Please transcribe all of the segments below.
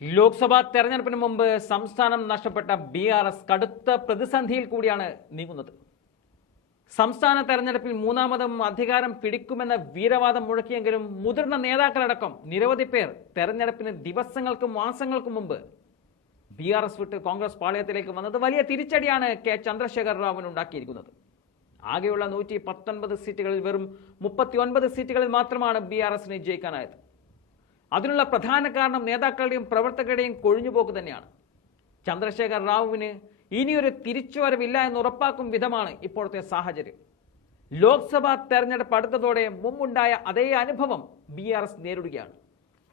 ലോക്സഭാ തെരഞ്ഞെടുപ്പിന് മുമ്പ് സംസ്ഥാനം നഷ്ടപ്പെട്ട ബി ആർ എസ് കടുത്ത പ്രതിസന്ധിയിൽ കൂടിയാണ് നീങ്ങുന്നത്. സംസ്ഥാന തെരഞ്ഞെടുപ്പിൽ മൂന്നാമതും അധികാരം പിടിക്കുമെന്ന വീരവാദം മുഴക്കിയെങ്കിലും മുതിർന്ന നേതാക്കളടക്കം നിരവധി പേർ തെരഞ്ഞെടുപ്പിന് ദിവസങ്ങൾക്കും മാസങ്ങൾക്കും മുമ്പ് ബി ആർ എസ് വിട്ട് കോൺഗ്രസ് പാളയത്തിലേക്ക് വന്നത് വലിയ തിരിച്ചടിയാണ് കെ ചന്ദ്രശേഖർ റാവുൻ ഉണ്ടാക്കിയിരിക്കുന്നത്. ആകെയുള്ള നൂറ്റി പത്തൊൻപത് സീറ്റുകളിൽ വെറും മുപ്പത്തി ഒൻപത് സീറ്റുകളിൽ മാത്രമാണ് ബി ആർ ജയിക്കാനായത്. അതിനുള്ള പ്രധാന കാരണം നേതാക്കളുടെയും പ്രവർത്തകരുടെയും കൊഴിഞ്ഞുപോക്ക് തന്നെയാണ്. ചന്ദ്രശേഖർ റാവുവിന് ഇനിയൊരു തിരിച്ചുവരവില്ല എന്ന് ഉറപ്പാക്കും വിധമാണ് ഇപ്പോഴത്തെ സാഹചര്യം. ലോക്സഭാ തെരഞ്ഞെടുപ്പ് അടുത്തതോടെ മുമ്പുണ്ടായ അതേ അനുഭവം ബി ആർ എസ് നേരിടുകയാണ്.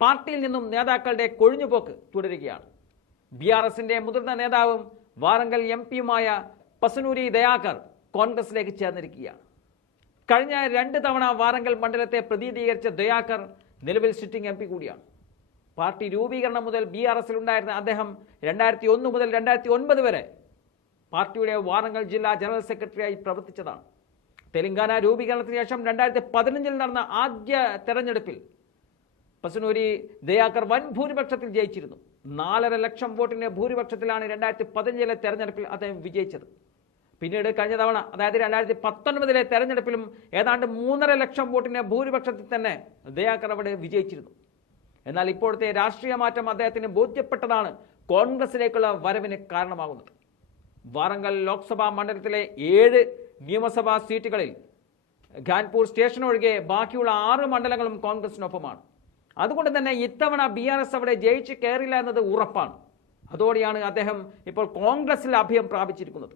പാർട്ടിയിൽ നിന്നും നേതാക്കളുടെ കൊഴിഞ്ഞുപോക്ക് തുടരുകയാണ്. ബി ആർ എസിന്റെ മുതിർന്ന നേതാവും വാറങ്കൽ എം പിയുമായ പസനൂരി ദയാകർ കോൺഗ്രസിലേക്ക് ചേർന്നിരിക്കുകയാണ്. കഴിഞ്ഞ രണ്ട് തവണ വാറങ്കൽ മണ്ഡലത്തെ പ്രതിനിധീകരിച്ച ദയാകർ നിലവിൽ സിറ്റിംഗ് എം പി കൂടിയാണ്. പാർട്ടി രൂപീകരണം മുതൽ ബി ആർ എസിലുണ്ടായിരുന്ന അദ്ദേഹം രണ്ടായിരത്തി ഒന്ന് മുതൽ രണ്ടായിരത്തി ഒൻപത് വരെ പാർട്ടിയുടെ വാറങ്ങൾ ജില്ലാ ജനറൽ സെക്രട്ടറിയായി പ്രവർത്തിച്ചതാണ്. തെലങ്കാന രൂപീകരണത്തിന് ശേഷം രണ്ടായിരത്തി പതിനഞ്ചിൽ നടന്ന ആദ്യ തെരഞ്ഞെടുപ്പിൽ പസനൂരി ദയാകർ വൻ ഭൂരിപക്ഷത്തിൽ ജയിച്ചിരുന്നു. നാലര ലക്ഷം വോട്ടിന് ഭൂരിപക്ഷത്തിലാണ് രണ്ടായിരത്തി പതിനഞ്ചിലെ തെരഞ്ഞെടുപ്പിൽ അദ്ദേഹം വിജയിച്ചത്. പിന്നീട് കഴിഞ്ഞ തവണ അതായത് രണ്ടായിരത്തി പത്തൊൻപതിലെ തെരഞ്ഞെടുപ്പിലും ഏതാണ്ട് മൂന്നര ലക്ഷം വോട്ടിന് ഭൂരിപക്ഷത്തിൽ തന്നെ ദയാകർ അവിടെ വിജയിച്ചിരുന്നു. എന്നാൽ ഇപ്പോഴത്തെ രാഷ്ട്രീയ മാറ്റം അദ്ദേഹത്തിന് ബോധ്യപ്പെട്ടതാണ് കോൺഗ്രസിലേക്കുള്ള വരവിന് കാരണമാകുന്നത്. വാറങ്കൽ ലോക്സഭാ മണ്ഡലത്തിലെ ഏഴ് നിയമസഭാ സീറ്റുകളിൽ ഖാൻപൂർ സ്റ്റേഷൻ ഒഴികെ ബാക്കിയുള്ള ആറ് മണ്ഡലങ്ങളും കോൺഗ്രസിനൊപ്പമാണ്. അതുകൊണ്ട് തന്നെ ഇത്തവണ ബി ആർ എസ് അവിടെ ജയിച്ച് കയറില്ല എന്നത് ഉറപ്പാണ്. അതോടെയാണ് അദ്ദേഹം ഇപ്പോൾ കോൺഗ്രസിൽ അഭയം പ്രാപിച്ചിരിക്കുന്നത്.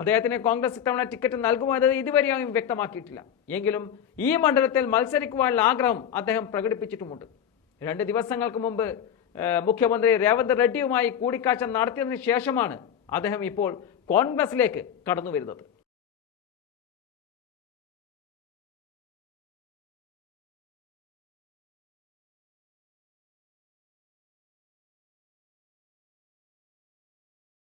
അദ്ദേഹത്തിന് കോൺഗ്രസ് ഇത്തവണ ടിക്കറ്റ് നൽകുമോ എന്നത് ഇതുവരെയും വ്യക്തമാക്കിയിട്ടില്ല. എങ്കിലും ഈ മണ്ഡലത്തിൽ മത്സരിക്കുവാനുള്ള ആഗ്രഹം അദ്ദേഹം പ്രകടിപ്പിച്ചിട്ടുമുണ്ട്. രണ്ട് ദിവസങ്ങൾക്ക് മുമ്പ് മുഖ്യമന്ത്രി രേവന്ത് റെഡ്ഡിയുമായി കൂടിക്കാഴ്ച നടത്തിയതിനു ശേഷമാണ് അദ്ദേഹം ഇപ്പോൾ കോൺഗ്രസിലേക്ക് കടന്നു വരുന്നത്